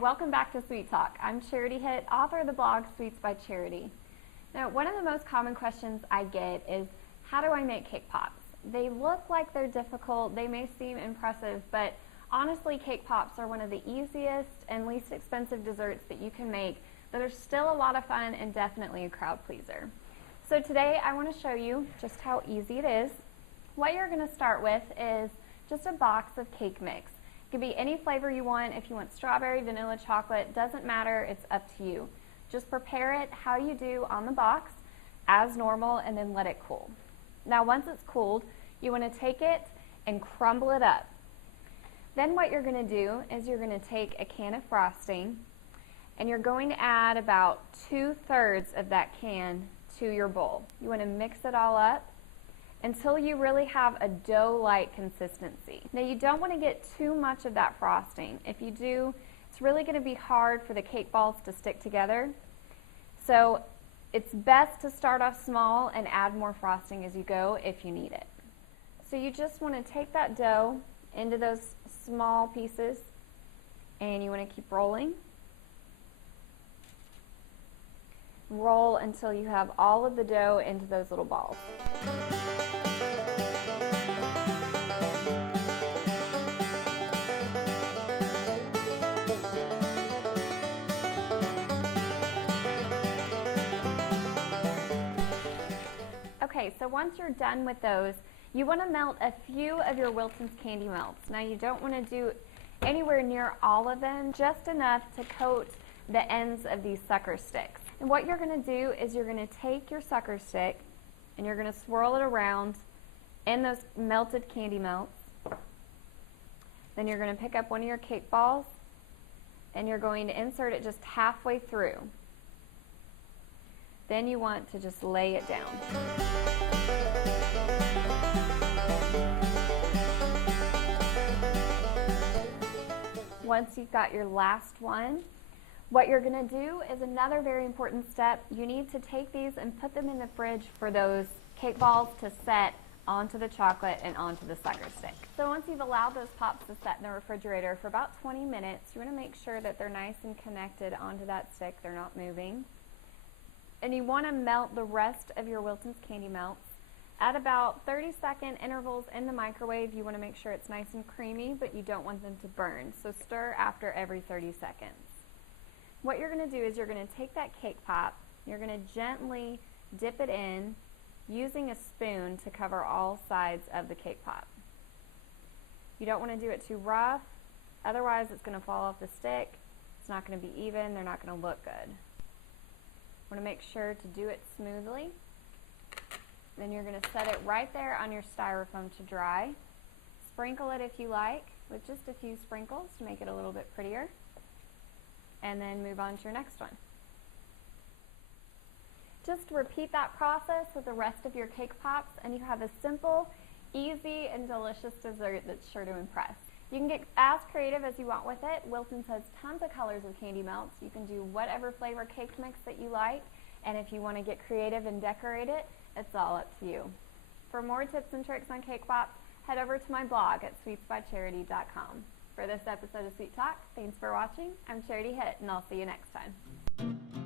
welcome back to Sweet Talk. I'm Charity Hitt, author of the blog Sweets by Charity. Now, one of the most common questions I get is, how do I make cake pops? They look like they're difficult, they may seem impressive, but honestly, cake pops are one of the easiest and least expensive desserts that you can make that are still a lot of fun and definitely a crowd pleaser. So today I want to show you just how easy it is. What you're going to start with is just a box of cake mix. It could be any flavor you want. If you want strawberry, vanilla, chocolate, doesn't matter, it's up to you. Just prepare it how you do on the box as normal and then let it cool. Now once it's cooled, you want to take it and crumble it up. Then what you're going to do is you're going to take a can of frosting and you're going to add about 2/3 of that can to your bowl. You want to mix it all up until you really have a dough-like consistency. Now you don't want to get too much of that frosting. If you do, it's really going to be hard for the cake balls to stick together. So it's best to start off small and add more frosting as you go if you need it. So you just want to take that dough into those small pieces and you want to keep rolling. Roll until you have all of the dough into those little balls. Okay, so once you're done with those, you want to melt a few of your Wilton's candy melts. Now you don't want to do anywhere near all of them, just enough to coat the ends of these sucker sticks. And what you're going to do is you're going to take your sucker stick and you're going to swirl it around in those melted candy melts. Then you're going to pick up one of your cake balls and you're going to insert it just halfway through. Then you want to just lay it down. Once you've got your last one, what you're going to do is another very important step. You need to take these and put them in the fridge for those cake balls to set onto the chocolate and onto the sucker stick. So once you've allowed those pops to set in the refrigerator for about 20 minutes, you want to make sure that they're nice and connected onto that stick, they're not moving. And you want to melt the rest of your Wilton's candy melts at about 30-second intervals in the microwave. You want to make sure it's nice and creamy, but you don't want them to burn. So stir after every 30 seconds. What you're going to do is you're going to take that cake pop, you're going to gently dip it in using a spoon to cover all sides of the cake pop. You don't want to do it too rough, otherwise it's going to fall off the stick, it's not going to be even, they're not going to look good. You want to make sure to do it smoothly. Then you're going to set it right there on your styrofoam to dry. Sprinkle it if you like, with just a few sprinkles to make it a little bit prettier. And then move on to your next one. Just repeat that process with the rest of your cake pops and you have a simple, easy, and delicious dessert that's sure to impress. You can get as creative as you want with it. Wilton's has tons of colors of candy melts. You can do whatever flavor cake mix that you like, and if you want to get creative and decorate it, it's all up to you. For more tips and tricks on cake pops, head over to my blog at sweetsbycharity.com. For this episode of Sweet Talk, thanks for watching. I'm Charity Hitt, and I'll see you next time.